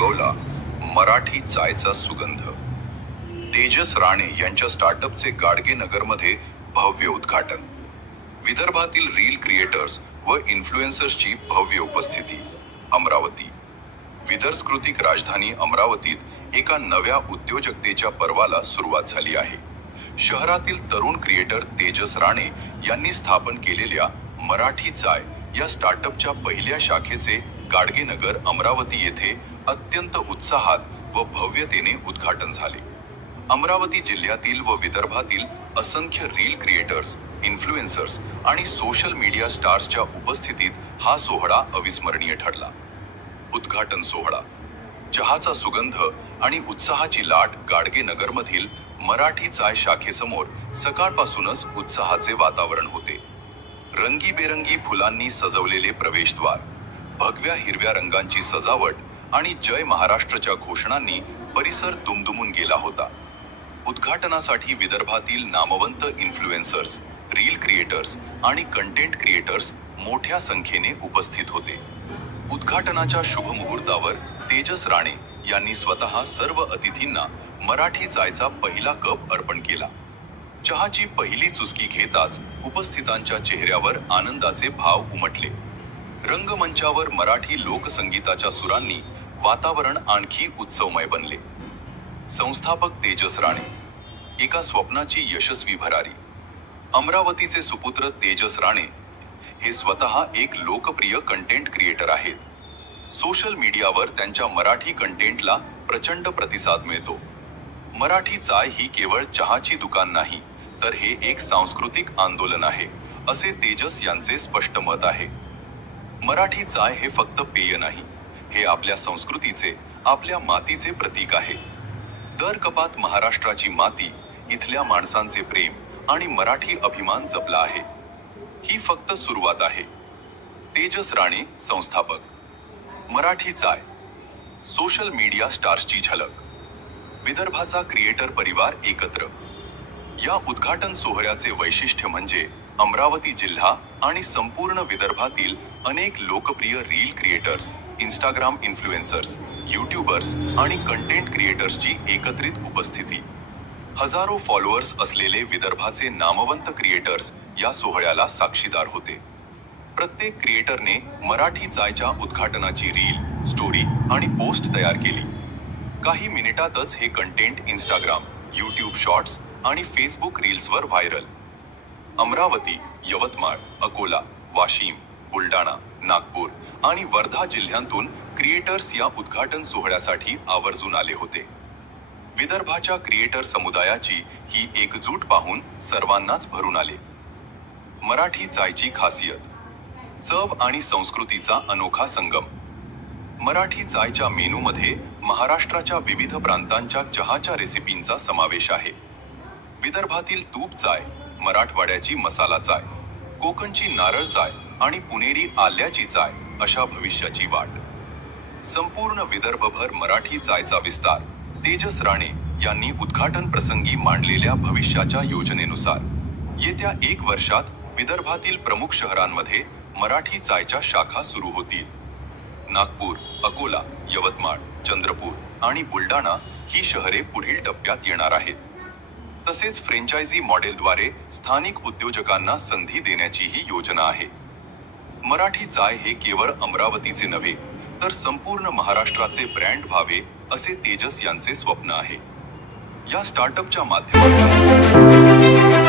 उगवला मराठी चायचा सुगंध. तेजस राणे यांच्या स्टार्टअपचे गाडगे नगरमध्ये भव्य उद्घाटन. विदर्भातील रील क्रिएटर्स व इन्फ्लुएन्सर्सची भव्य उपस्थिती. अमरावती. विदर्भकृतिक राजधानी अमरावतीत एका नव्या उद्योजकतेच्या पर्वाला सुरुवात झाली आहे. शहरातील तरुण क्रिएटर तेजस राणे यांनी स्थापन केलेल्या मराठी चाय या स्टार्टअपच्या पहिल्या शाखेचे गाडगेनगर अमरावती येथे अत्यंत उत्साहात व भव्यतेने उद्घाटन झाले. अमरावती जिल्ह्यातील व विदर्भातील असंख्य रील क्रिएटर्स, इन्फ्लुएन्सर्स आणि सोशल मीडिया स्टार्सच्या उपस्थितीत हा सोहळा अविस्मरणीय ठरला. उद्घाटन सोहळा. चहाचा सुगंध आणि उत्साहाची लाट. गाडगेनगरमधील मराठी चाय शाखेसमोर सकाळपासूनच उत्साहाचे वातावरण होते. रंगीबेरंगी फुलांनी सजवलेले प्रवेशद्वार, भगव्या हिरव्या रंगांची सजावट आणि जय महाराष्ट्रच्या घोषणांनी परिसर दुमदुमून गेला होता. उद्घाटनासाठी विदर्भातील नामवंत इन्फ्लुएन्सर्स, रील क्रिएटर्स आणि कंटेंट क्रिएटर्स मोठ्या संख्येने उपस्थित होते. उद्घाटनाच्या शुभ मुहूर्तावर तेजस राणे यांनी स्वतः सर्व अतिथींना मराठी चायचा पहिला कप अर्पण केला. चहाची पहिली चुस्की घेताच उपस्थितांच्या चेहऱ्यावर आनंदाचे भाव उमटले. रंगमंचावर मराठी लोकसंगीताच्या सुरांनी वातावरण आणखी उत्सवमय बनले. संस्थापक तेजस राणे, एका स्वप्नाची यशस्वी भरारी. अमरावतीचे सुपुत्र तेजस राणे हे स्वतः एक लोकप्रिय कंटेंट क्रिएटर आहेत. सोशल मीडियावर त्यांच्या मराठी कंटेंटला प्रचंड प्रतिसाद मिळतो. मराठी चाय ही केवळ चहाची दुकान नाही, तर हे एक सांस्कृतिक आंदोलन आहे, असे तेजस यांचे स्पष्ट मत आहे. मराठी चाय हे फक्त पेय नाही, हे आपल्या संस्कृतीचे, आपल्या मातीचे प्रतीक आहे. दर कपात महाराष्ट्राची माती, इथल्या माणसांचे प्रेम आणि मराठी अभिमान जपला आहे. ही फक्त सुरुवात आहे. तेजस राणे, संस्थापक. मराठी चाय. सोशल मीडिया स्टार्सची झलक. विदर्भाचा क्रिएटर परिवार एकत्र. या उद्घाटन सोहळ्याचे वैशिष्ट्य म्हणजे अमरावती जिल्हा आणि संपूर्ण विदर्भातील अनेक लोकप्रिय reel creators, Instagram influencers, YouTubers आणि कंटेंट क्रिएटर्सची एकत्रित उपस्थिती. हजारो फॉलोअर्स असलेले विदर्भाचे नामवंत क्रिएटर्स या सोहळ्याला साक्षीदार होते. प्रत्येक क्रिएटरने मराठी चायच्या उद्घाटनाची रील, स्टोरी आणि पोस्ट तयार केली. काही मिनिटातच हे कंटेंट इंस्टाग्राम, यूट्यूब शॉर्ट्स आणि फेसबुक रील्सवर व्हायरल. अमरावती, यवतमाळ, अकोला, वाशिम, बुलढाणा, नागपूर आणि वर्धा जिल्ह्यांतून क्रिएटर्स या उद्घाटन सोहळ्यासाठी आवर्जून आले होते. विदर्भाच्या क्रिएटर समुदायाची ही एकजूट पाहून सर्वांनाच भरून आले. मराठी चायची खासियत. चव आणि संस्कृतीचा अनोखा संगम. मराठी चायच्या मेनूमध्ये महाराष्ट्राच्या विविध प्रांतांच्या चहाच्या रेसिपींचा समावेश आहे. विदर्भातील तूप चाय, मराठवाड्याची मसाला चाय, कोकणची नारळ चाय आणि पुणेरी आल्याची चाय अशा भविष्याची वाट. संपूर्ण विदर्भभर मराठी चायचा विस्तार. तेजस राणे यांनी उद्घाटन प्रसंगी मांडलेल्या भविष्याच्या योजनेनुसार येत्या 1 वर्षात विदर्भातील प्रमुख शहरांमध्ये मराठी चायच्या शाखा सुरू होतील. नागपूर, अकोला, यवतमाळ, चंद्रपूर आणि बुलढाणा ही शहरे पुढील टप्प्यात येणार आहेत. तसेच फ्रेंचायझी मॉडेलद्वारे स्थानिक उद्योजकांना संधी देण्याची ही योजना आहे. मराठी चाय हे केवळ अमरावतीचे नव्हे, तर संपूर्ण महाराष्ट्राचे ब्रँड व्हावे असे तेजस यांचे स्वप्न आहे. या स्टार्टअपच्या माध्यमातून